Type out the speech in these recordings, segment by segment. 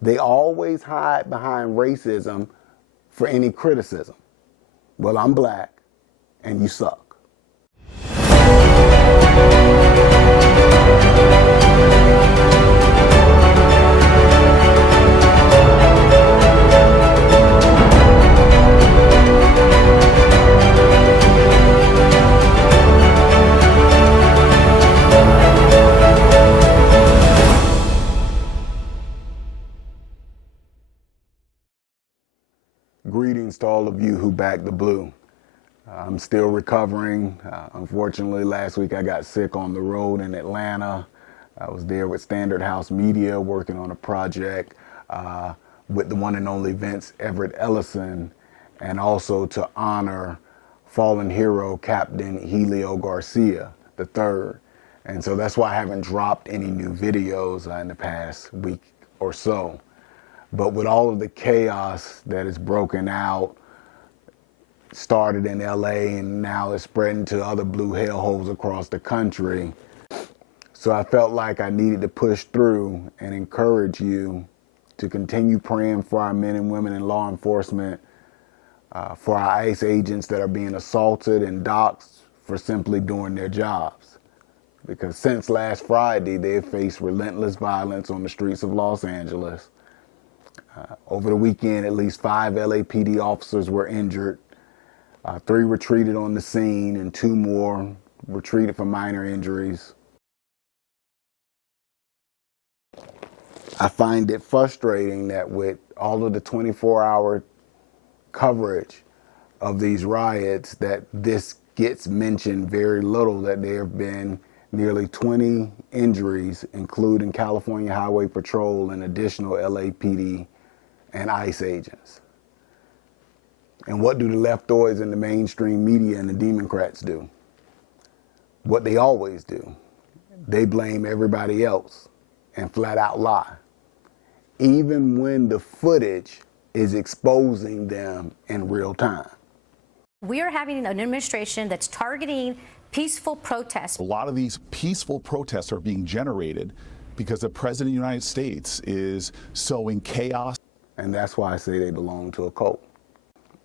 They always hide behind racism for any criticism. Well, I'm black, and you suck. Greetings to all of you who back the blue. I'm still recovering. Unfortunately, last week I got sick on the road in Atlanta. I was there with Standard House Media working on a project with the one and only Vince Everett Ellison, and also to honor fallen hero Captain Helio Garcia III. And so that's why I haven't dropped any new videos in the past week or so. But with all of the chaos that is broken out, started in LA and now it's spreading to other blue hellholes across the country. So I felt like I needed to push through and encourage you to continue praying for our men and women in law enforcement, for our ICE agents that are being assaulted and doxxed for simply doing their jobs. Because since last Friday, they've faced relentless violence on the streets of Los Angeles. Over the weekend, at least 5 LAPD officers were injured. 3 were treated on the scene and 2 more were treated for minor injuries. I find it frustrating that with all of the 24-hour coverage of these riots, that this gets mentioned very little, that there have been nearly 20 injuries, including California Highway Patrol and additional LAPD and ICE agents. And what do the leftoids in the mainstream media and the Democrats do? What they always do. They blame everybody else and flat out lie, even when the footage is exposing them in real time. We are having an administration that's targeting peaceful protests. A lot of these peaceful protests are being generated because the President of the United States is sowing chaos. And that's why I say they belong to a cult.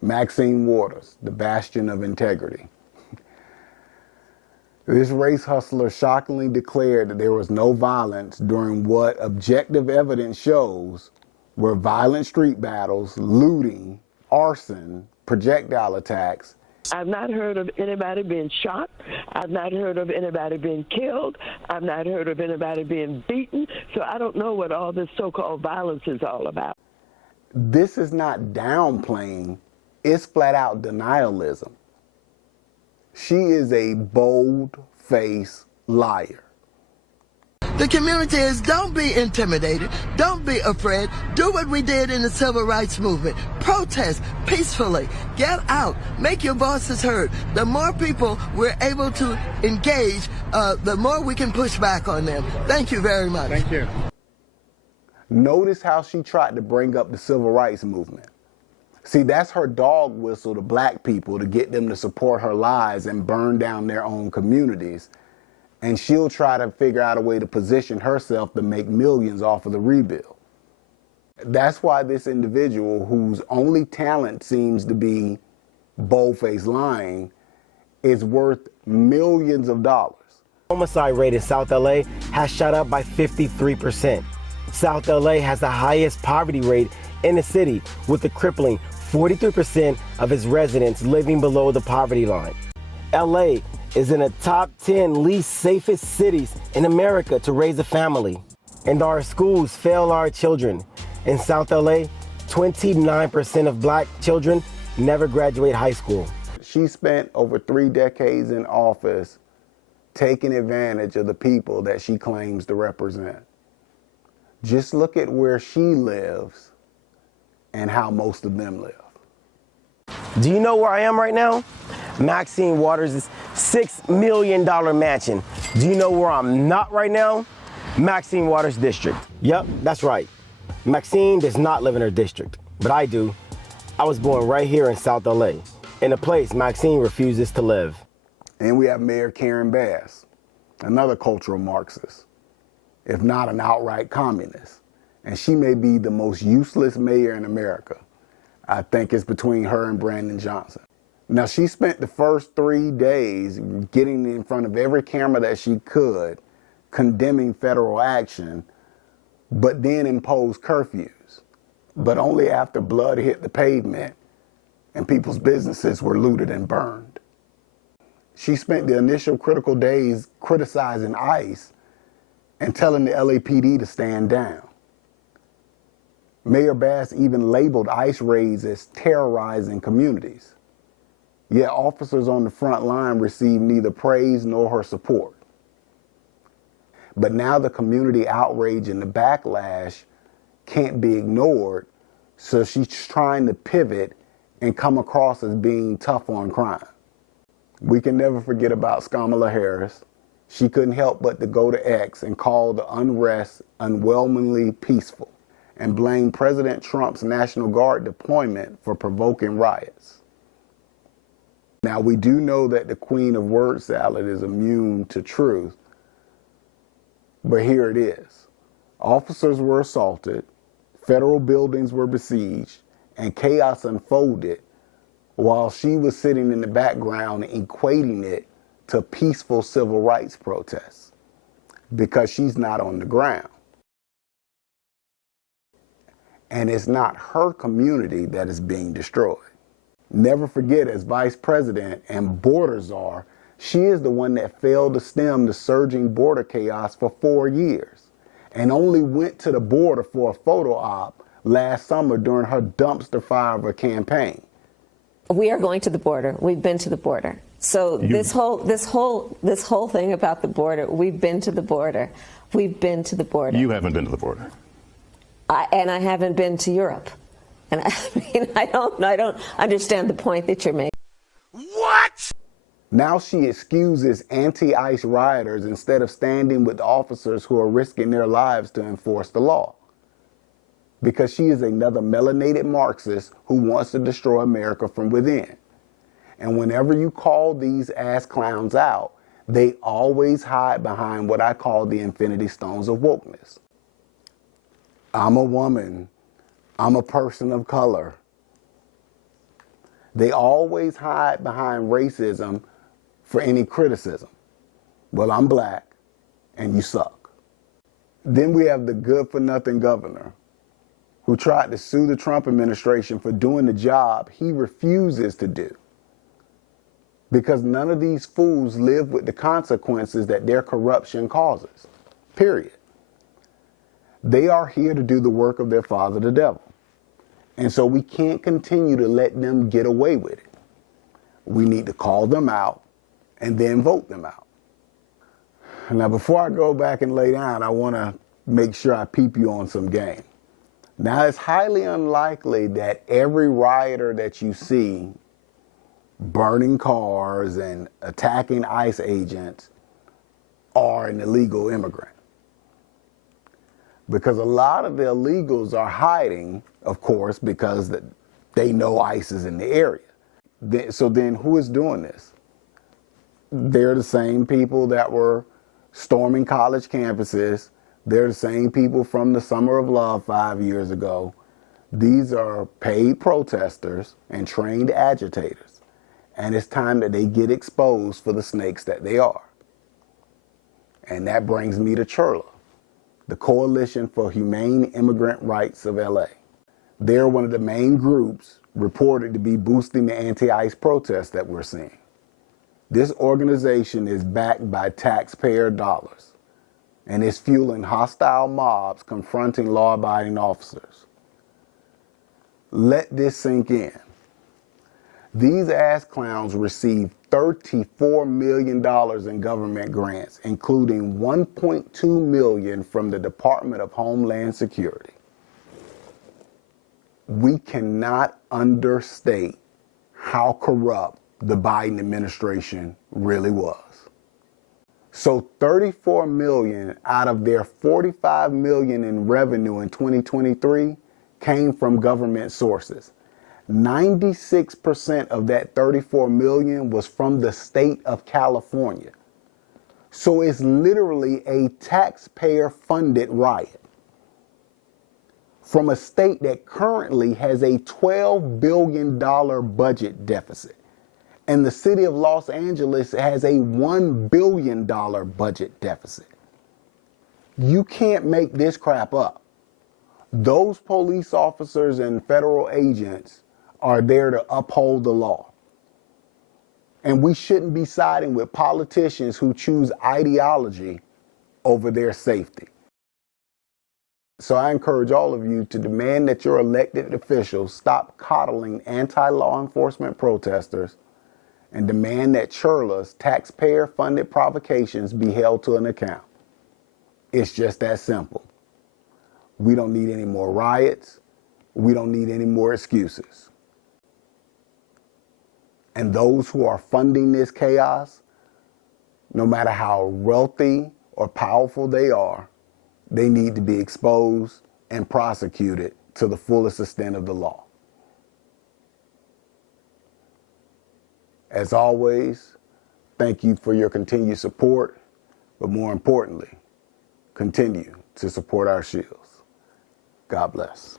Maxine Waters, the bastion of integrity. This race hustler shockingly declared that there was no violence during what objective evidence shows were violent street battles, looting, arson, projectile attacks. I've not heard of anybody being shot. I've not heard of anybody being killed. I've not heard of anybody being beaten. So I don't know what all this so-called violence is all about. This is not downplaying, it's flat out denialism. She is a bold-faced liar. The community is, don't be intimidated, don't be afraid. Do what we did in the civil rights movement. Protest peacefully. Get out. Make your voices heard. The more people we're able to engage, the more we can push back on them. Thank you very much. Thank you. Notice how she tried to bring up the civil rights movement. See, that's her dog whistle to black people to get them to support her lies and burn down their own communities. And she'll try to figure out a way to position herself to make millions off of the rebuild. That's why this individual, whose only talent seems to be bold-faced lying, is worth millions of dollars. Homicide rate in South LA has shot up by 53%. South LA has the highest poverty rate in the city, with a crippling 43% of its residents living below the poverty line. LA is in the top 10 least safest cities in America to raise a family. And our schools fail our children. In South LA, 29% of black children never graduate high school. She spent over 3 decades in office taking advantage of the people that she claims to represent. Just look at where she lives and how most of them live. Do you know where I am right now? Maxine Waters' $6 million mansion. Do you know where I'm not right now? Maxine Waters district. Yep, that's right. Maxine does not live in her district, but I do. I was born right here in South LA, in a place Maxine refuses to live. And we have Mayor Karen Bass, another cultural Marxist, if not an outright communist. and she may be the most useless mayor in America. I think it's between her and Brandon Johnson. Now, she spent the first 3 days getting in front of every camera that she could, condemning federal action, but then imposed curfews. But only after blood hit the pavement and people's businesses were looted and burned. She spent the initial critical days criticizing ICE and telling the LAPD to stand down. Mayor Bass even labeled ICE raids as terrorizing communities. Yet officers on the front line received neither praise nor her support. But now the community outrage and the backlash can't be ignored, so she's trying to pivot and come across as being tough on crime. We can never forget about Kamala Harris. She couldn't help but to go to X and call the unrest overwhelmingly peaceful and blame President Trump's National Guard deployment for provoking riots. Now, we do know that the queen of word salad is immune to truth, but here it is. Officers were assaulted, federal buildings were besieged, and chaos unfolded while she was sitting in the background equating it to peaceful civil rights protests because she's not on the ground. And it's not her community that is being destroyed. Never forget, as vice president and border czar, she is the one that failed to stem the surging border chaos for 4 years and only went to the border for a photo op last summer during her dumpster fire of a campaign. We are going to the border. We've been to the border. So this whole thing about the border, we've been to the border. We've been to the border. You haven't been to the border. And I haven't been to Europe. And I don't understand the point that you're making. What? Now she excuses anti-ICE rioters instead of standing with the officers who are risking their lives to enforce the law. Because she is another melanated Marxist who wants to destroy America from within. And whenever you call these ass clowns out, they always hide behind what I call the infinity stones of wokeness. I'm a woman. I'm a person of color. They always hide behind racism for any criticism. Well, I'm black and you suck. Then we have the good-for-nothing governor who tried to sue the Trump administration for doing the job he refuses to do. Because none of these fools live with the consequences that their corruption causes. Period. They are here to do the work of their father, the devil. And so we can't continue to let them get away with it. We need to call them out and then vote them out. Now, before I go back and lay down, I want to make sure I peep you on some game. Now, it's highly unlikely that every rioter that you see burning cars and attacking ICE agents are an illegal immigrant. Because a lot of the illegals are hiding, of course, because they know ICE is in the area. So then who is doing this? They're the same people that were storming college campuses. They're the same people from the Summer of Love 5 years ago. These are paid protesters and trained agitators. And it's time that they get exposed for the snakes that they are. And that brings me to CHIRLA, the Coalition for Humane Immigrant Rights of LA. They're one of the main groups reported to be boosting the anti-ICE protests that we're seeing. This organization is backed by taxpayer dollars and is fueling hostile mobs confronting law-abiding officers. Let this sink in. These ass clowns received $34 million in government grants, including $1.2 million from the Department of Homeland Security. We cannot understate how corrupt the Biden administration really was. So $34 million out of their $45 million in revenue in 2023 came from government sources. 96% of that $34 million was from the state of California. So it's literally a taxpayer-funded riot. from a state that currently has a $12 billion budget deficit. And the city of Los Angeles has a $1 billion budget deficit. You can't make this crap up. Those police officers and federal agents are there to uphold the law. And we shouldn't be siding with politicians who choose ideology over their safety. So I encourage all of you to demand that your elected officials stop coddling anti-law enforcement protesters and demand that CHIRLA's taxpayer-funded provocations be held to an account. It's just that simple. We don't need any more riots. We don't need any more excuses. And those who are funding this chaos, no matter how wealthy or powerful they are, they need to be exposed and prosecuted to the fullest extent of the law. As always, thank you for your continued support, but more importantly, continue to support our shields. God bless.